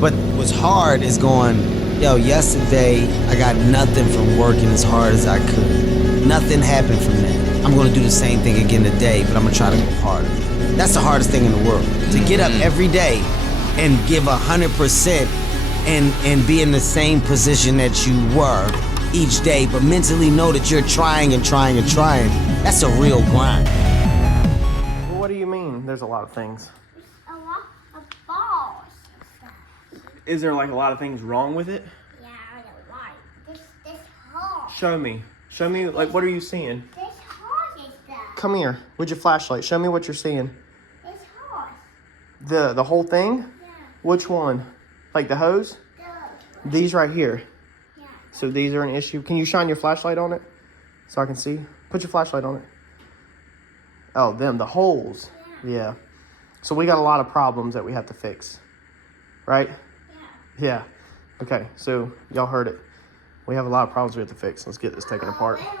But what's hard is going, yo, yesterday I got nothing from working as hard as I could. Nothing happened from that. I'm gonna do the same thing again today, but I'm gonna try to go harder. That's the hardest thing in the world. To get up every day and give 100% and be in the same position that you were each day, but mentally know that you're trying and trying and trying. That's a real grind. Well, what do you mean there's a lot of things? There's a lot of balls and stuff. Is there like a lot of things wrong with it? Yeah, I don't like this hole. Show me. Show me, like, what are you seeing? This horse is stuff. Come here with your flashlight. Show me what you're seeing. This horse. The whole thing? Yeah. Which one? Like the hose? Go. These right here. Yeah. So these are an issue. Can you shine your flashlight on it so I can see? Put your flashlight on it. Oh, the holes. Yeah. So we got a lot of problems that we have to fix, right? Yeah. Yeah. Okay, so y'all heard it. We have a lot of problems we have to fix. Let's get this taken apart. What's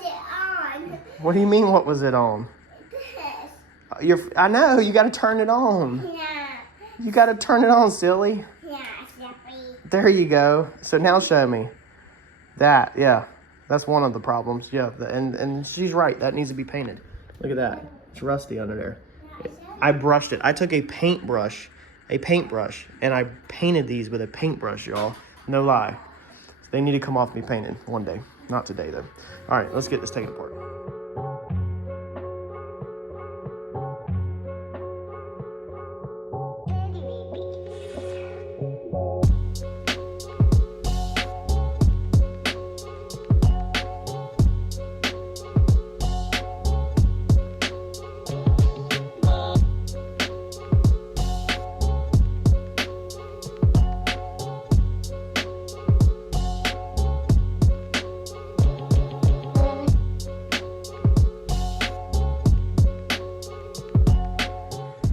it on? What do you mean, what was it on? This. I know, you gotta turn it on. Yeah. You gotta turn it on, silly. Yeah, Stephanie. There you go. So now show me. That, yeah. That's one of the problems. Yeah, and she's right. That needs to be painted. Look at that. It's rusty under there. I brushed it. I took a paintbrush, and I painted these with a paintbrush, y'all. No lie. So they need to come off and be painted one day. Not today, though. All right, let's get this taken apart.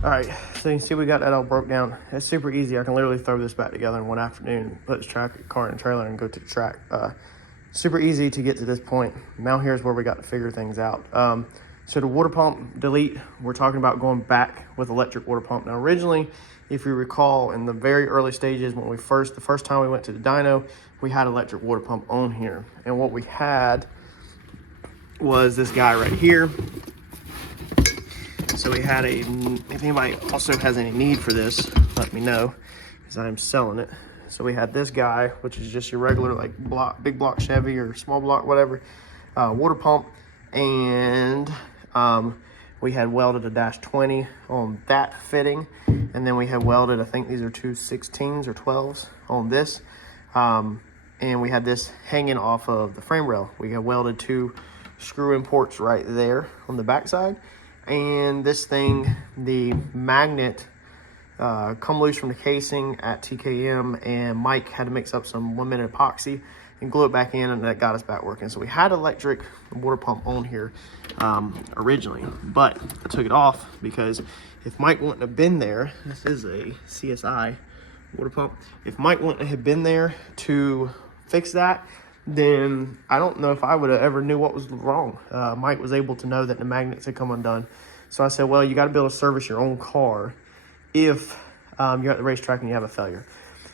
All right, so you can see we got that all broke down. It's super easy. I can literally throw this back together in one afternoon, put this car in a trailer and go to the track. Super easy to get to this point. Now here's where we got to figure things out. So the water pump delete, we're talking about going back with electric water pump. Now originally, if you recall, in the very early stages when the first time we went to the dyno, we had electric water pump on here. And what we had was this guy right here. So we had if anybody also has any need for this, let me know, because I'm selling it. So we had this guy, which is just your regular like big block Chevy or small block, whatever, water pump. And we had welded a -20 on that fitting. And then we had welded, I think these are two 16s or 12s on this. And we had this hanging off of the frame rail. We had welded two screw-in ports right there on the backside. And this thing, the magnet come loose from the casing at TKM, and Mike had to mix up some 1-minute epoxy and glue it back in, and that got us back working. So we had electric water pump on here originally, but I took it off because if Mike wouldn't have been there, this is a CSI water pump. If Mike wouldn't have been there to fix that, then I don't know if I would have ever knew what was wrong. Mike was able to know that the magnets had come undone. So I said, well, you got to be able to service your own car if you're at the racetrack and you have a failure.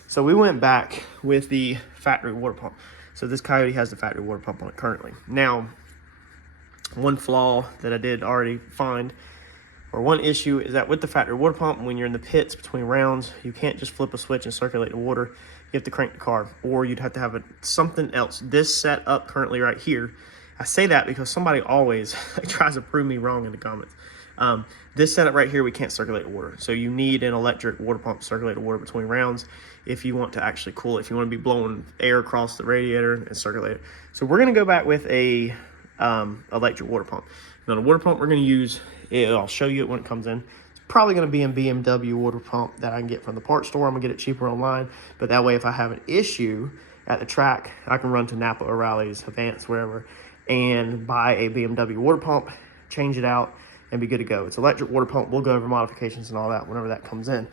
So we went back with the factory water pump. So this Coyote has the factory water pump on it currently. Now, one flaw that I did already find, or one issue, is that with the factory water pump, when you're in the pits between rounds, you can't just flip a switch and circulate the water. You have to crank the car, or you'd have to have something else. This set up currently right here, I say that because somebody always tries to prove me wrong in the comments. This setup right here, we can't circulate the water. So you need an electric water pump to circulate the water between rounds if you want to actually cool it, if you want to be blowing air across the radiator and circulate it. So we're going to go back with a electric water pump. Now the water pump we're going to use, I'll show you it when it comes in. Probably going to be a BMW water pump that I can get from the parts store. I'm going to get it cheaper online, but that way if I have an issue at the track, I can run to Napa or Rally's, Advance, wherever, and buy a BMW water pump, change it out, and be good to go. It's electric water pump. We'll go over modifications and all that whenever that comes in.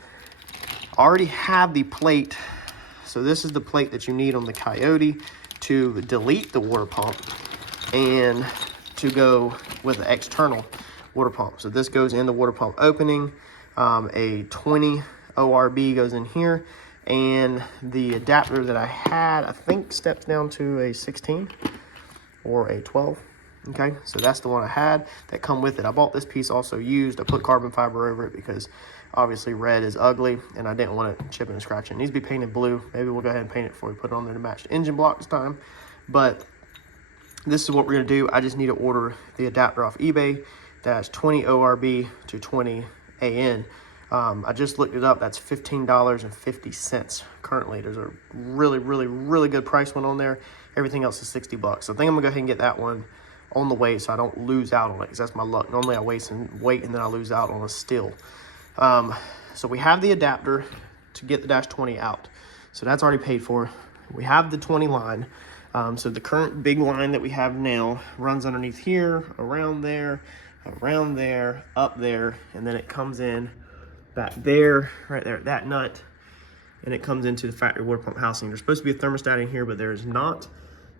I already have the plate. So this is the plate that you need on the Coyote to delete the water pump and to go with the external water pump. So this goes in the water pump opening. A 20 ORB goes in here, and the adapter that I had, I think, steps down to a 16 or a 12. Okay, so that's the one I had that come with it. I bought this piece also used. I put carbon fiber over it because obviously red is ugly and I didn't want it chipping and scratching. It needs to be painted blue. Maybe we'll go ahead and paint it before we put it on there to match the engine block this time. But this is what we're gonna do. I just need to order the adapter off eBay. That's 20 ORB to 20 AN. I just looked it up. That's $15.50 currently. There's a really good price one on there. Everything else is 60 bucks. So I think I'm gonna go ahead and get that one on the way so I don't lose out on it, because that's my luck. Normally I wait and then I lose out on a still. So we have the adapter to get the Dash 20 out. So that's already paid for. We have the 20 line. So the current big line that we have now runs underneath here, around there, up there, and then it comes in back there, right there at that nut, and it comes into the factory water pump housing. There's supposed to be a thermostat in here, but there is not.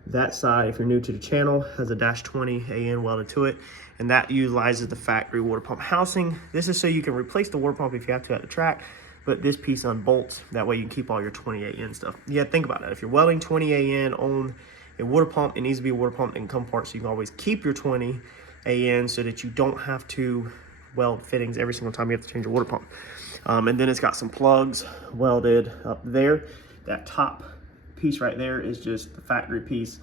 That side, if you're new to the channel, has a Dash 20 AN welded to it, and that utilizes the factory water pump housing. This is so you can replace the water pump if you have to at the track, but this piece unbolts. That way you can keep all your 20 AN stuff. Yeah, think about it. If you're welding 20 AN on a water pump, it needs to be a water pump that can come apart, so you can always keep your 20 AN so that you don't have to weld fittings every single time you have to change your water pump. And then it's got some plugs welded up there. That top piece right there is just the factory piece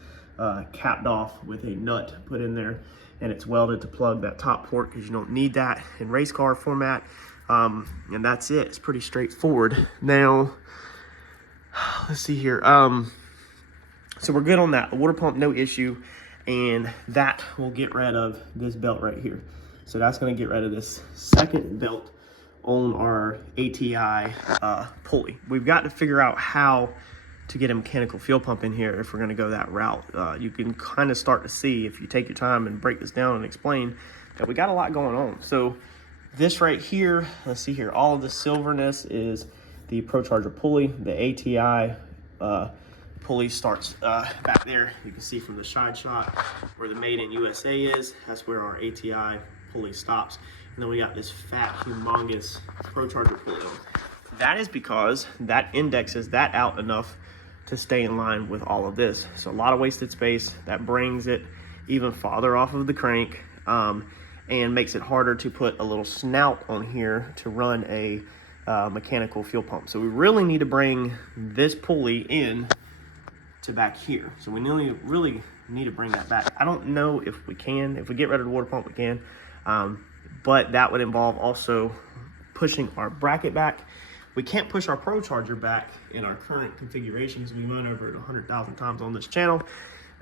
capped off with a nut put in there, and it's welded to plug that top port because you don't need that in race car format. And that's it. It's pretty straightforward. Now let's see here. So we're good on that. The water pump, no issue, and that will get rid of this belt right here. So that's going to get rid of this second belt on our ATI pulley. We've got to figure out how to get a mechanical fuel pump in here if we're going to go that route. You can kind of start to see, if you take your time and break this down and explain, that we got a lot going on. So this right here, let's see here, all of the silverness is the Procharged pulley. The ATI pulley starts back there. You can see from the side shot where the Made in USA is. That's where our ATI pulley stops. And then we got this fat, humongous Procharged pulley. That is because that indexes that out enough to stay in line with all of this. So a lot of wasted space. That brings it even farther off of the crank, and makes it harder to put a little snout on here to run a mechanical fuel pump. So we really need to bring this pulley in to back here. So we really need to bring that back. I don't know if we can. If we get rid of the water pump, we can. But that would involve also pushing our bracket back. We can't push our Procharged back in our current configuration because we run over it 100,000 times on this channel.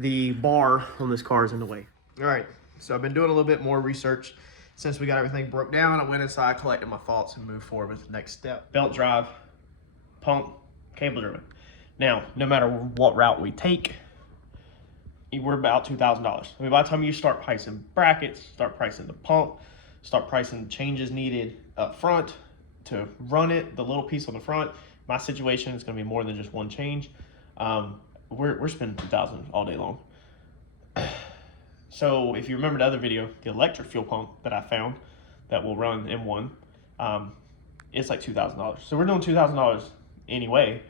The bar on this car is in the way. All right, so I've been doing a little bit more research. Since we got everything broke down, I went inside, collected my thoughts, and moved forward with the next step. Belt drive, pump, cable driven. Now, no matter what route we take, we're about $2,000. I mean, by the time you start pricing brackets, start pricing the pump, start pricing the changes needed up front to run it, the little piece on the front, my situation is going to be more than just one change. We're spending $2,000 all day long. So if you remember the other video, the electric fuel pump that I found that will run M1, it's like $2,000. So we're doing $2,000 anyway,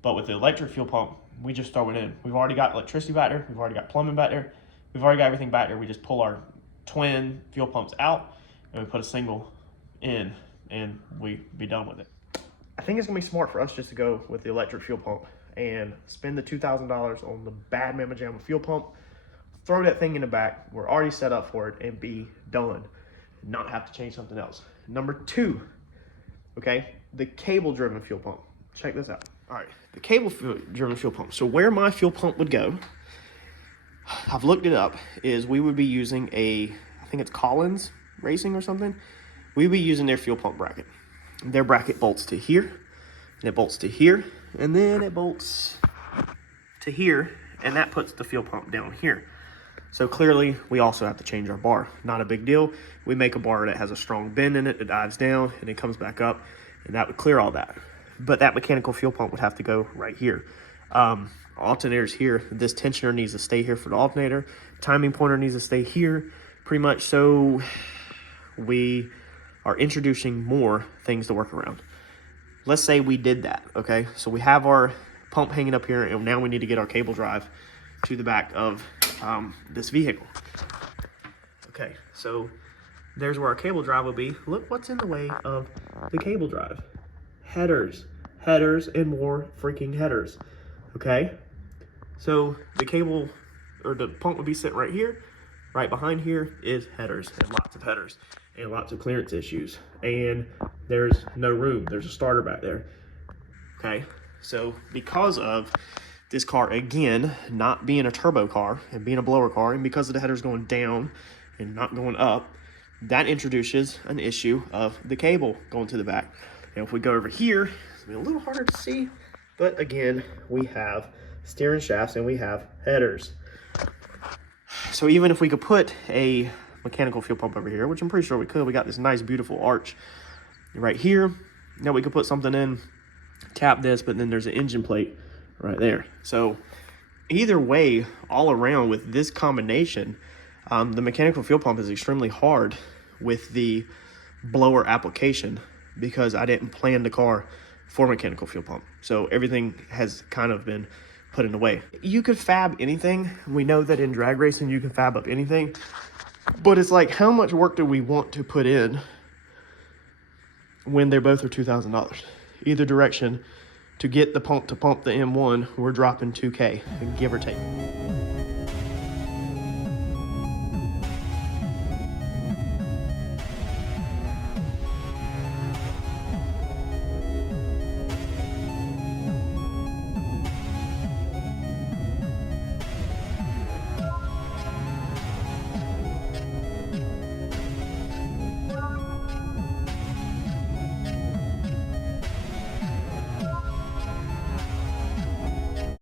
but with the electric fuel pump, we just throw it in. We've already got electricity back there. We've already got plumbing back there. We've already got everything back there. We just pull our twin fuel pumps out and we put a single in, and we be done with it. I think it's gonna be smart for us just to go with the electric fuel pump and spend the $2,000 on the bad mamma jamma fuel pump, throw that thing in the back. We're already set up for it and be done. Not have to change something else. Number two, okay, the cable driven fuel pump. Check this out. All right, the cable driven fuel pump. So where my fuel pump would go, I've looked it up, is we would be using I think it's Collins Racing or something. We would be using their fuel pump bracket. Their bracket bolts to here, and it bolts to here, and then it bolts to here, and that puts the fuel pump down here. So clearly, we also have to change our bar. Not a big deal. We make a bar that has a strong bend in it, it dives down, and it comes back up, and that would clear all that. But that mechanical fuel pump would have to go right here. Alternator's here. This tensioner needs to stay here for the alternator. Timing pointer needs to stay here, pretty much. So we are introducing more things to work around. Let's say we did that, okay? So we have our pump hanging up here, and now we need to get our cable drive to the back of this vehicle. Okay, so there's where our cable drive will be. Look what's in the way of the cable drive. Headers, and more freaking headers, okay? So the cable, or the pump would be sitting right here. Right behind here is headers, and lots of headers, and lots of clearance issues. And there's no room. There's a starter back there. Okay, so because of this car, again, not being a turbo car and being a blower car, and because of the headers going down and not going up, that introduces an issue of the cable going to the back. And if we go over here, it's gonna be a little harder to see, but again, we have steering shafts and we have headers. So even if we could put a mechanical fuel pump over here, which I'm pretty sure we could, we got this nice, beautiful arch right here. Now we could put something in, tap this, but then there's an engine plate right there. So either way, all around with this combination, the mechanical fuel pump is extremely hard with the blower application because I didn't plan the car for mechanical fuel pump. So everything has kind of been put in the way. You could fab anything. We know that in drag racing, you can fab up anything, but it's like, how much work do we want to put in when they're both are $2,000? Either direction, to get the pump to pump the M1, we're dropping $2K, give or take.